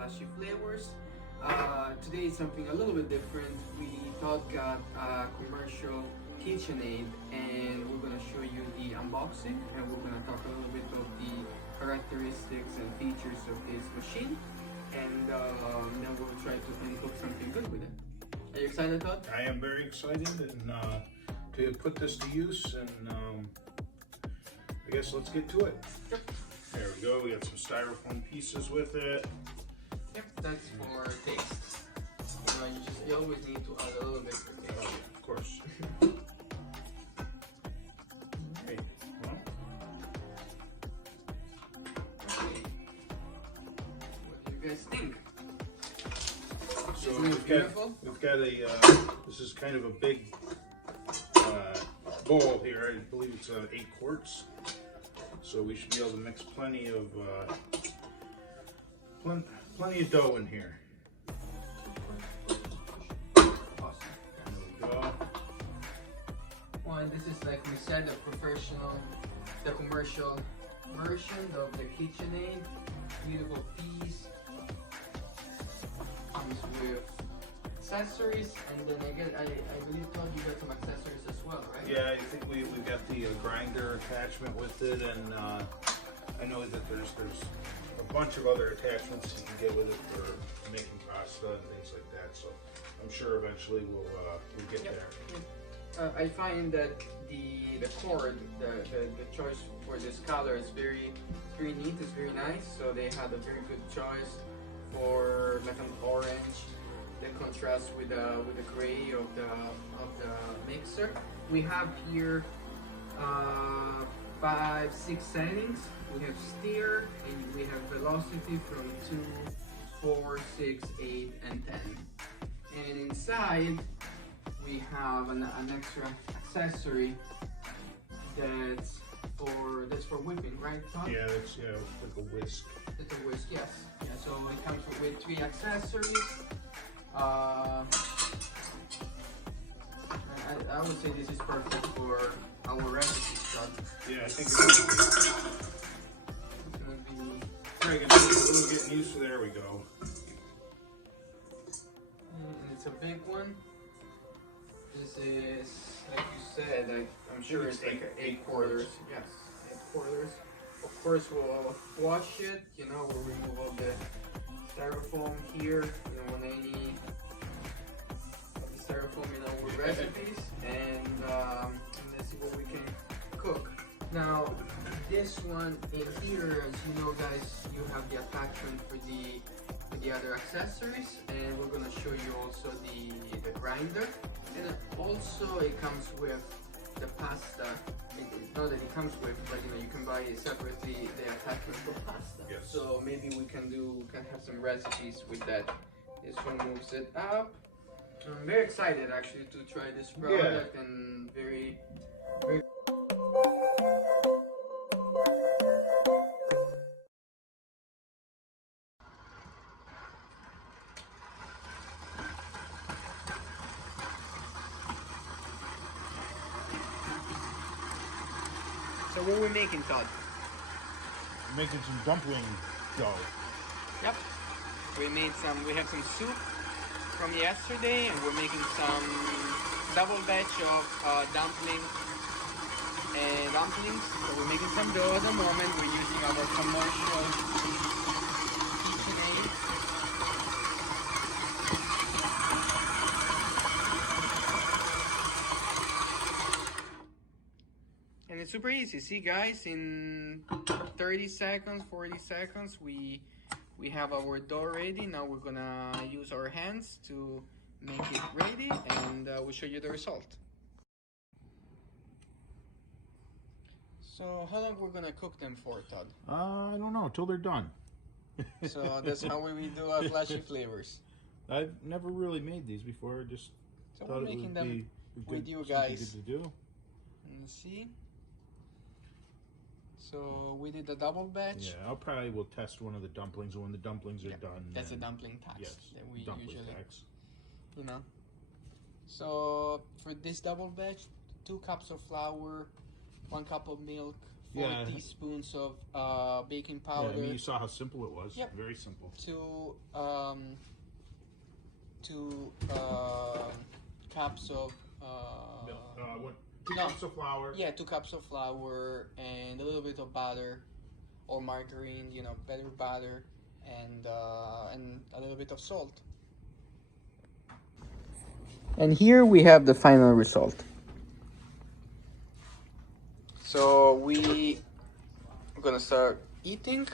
flashy flavors. Today is something a little bit different. We got Commercial KitchenAid, and we're gonna show you the unboxing, and we're gonna talk a little bit of the characteristics and features of this machine, and then we'll try to cook something good with it. Are you excited, Todd? I am very excited and to put this to use, and I guess let's get to it. Yep. There we go. We got some styrofoam pieces with it. Yep, that's for taste. You always need to add a little bit for taste. Oh, yeah, of course. Okay. Well. Okay. What do you guys think? So Isn't it beautiful? we've got a this is kind of a big bowl here. I believe it's 8 quarts. So we should be able to mix plenty of dough in here. Awesome. There we go. Well, and this is, like we said, the commercial version of the KitchenAid. Beautiful piece. Comes with accessories, and then I believe, Todd, you got some accessories as well, right? Yeah, I think we've got the grinder attachment with it, and I know that there's a bunch of other attachments you can get with it for making pasta and things like that. So I'm sure eventually we'll get Yep. there. I find that the cord, the choice for this color is very neat. It's very nice. So they had a very good choice for like an orange that contrasts with the gray of the mixer. We have here 5, 6 settings. We have steer, and we have velocity from 2, 4, 6, 8, and 10. And inside we have an extra accessory that's for whipping, right, Tom? Yeah, it's like a whisk. It's a whisk, yes. Yeah, so it comes with 3 accessories. I would say this is perfect for our recipe stuff. Yeah, I think it's gonna be very good. A little getting used to. There we go. And it's a big one. This is, like you said, I'm sure it's like 8 quarters. Yes, 8 quarters. Of course, we'll wash it. We'll remove all the styrofoam here. We don't want any of the styrofoam in our recipes. And let's see what we can cook. Now, this one in here, as you know, guys, you have the attachment for the other accessories, and we're gonna show you also the grinder, and also it comes with the pasta. Not that it comes with, but you can buy it separately, the attachment for pasta. Yes. So maybe we can have some recipes with that. This one moves it up. I'm very excited actually to try this product, and very. So what are we making, Todd? We're making some dumpling dough. Yep. We have some soup from yesterday, and we're making some double batch of dumplings. So we're making some dough at the moment. We're using our commercial KitchenAid. And it's super easy. See, guys, in 30 seconds, 40 seconds, we have our dough ready. Now we're gonna use our hands to make it ready, and we'll show you the result. So how long we're gonna cook them for, Todd? I don't know, till they're done. So that's how we do our flashy flavors. I've never really made these before. Just So thought we're it making would them be with good, you something guys. good to do. Let's see. So we did the double batch. Yeah, I'll probably will test one of the dumplings when the dumplings are done. That's a dumpling tax Yes, that we dumpling usually, tax. So for this double batch, 2 cups of flour, 1 cup of milk, 4 Yeah. teaspoons of baking Yeah, powder. I mean, you saw how simple it was. Yep. Very simple. 2 cups of What? 2 cups of flour. yeah, 2 cups of flour and a little bit of butter or margarine, you know, better butter, and a little bit of salt. And here we have the final result. So we are gonna start eating.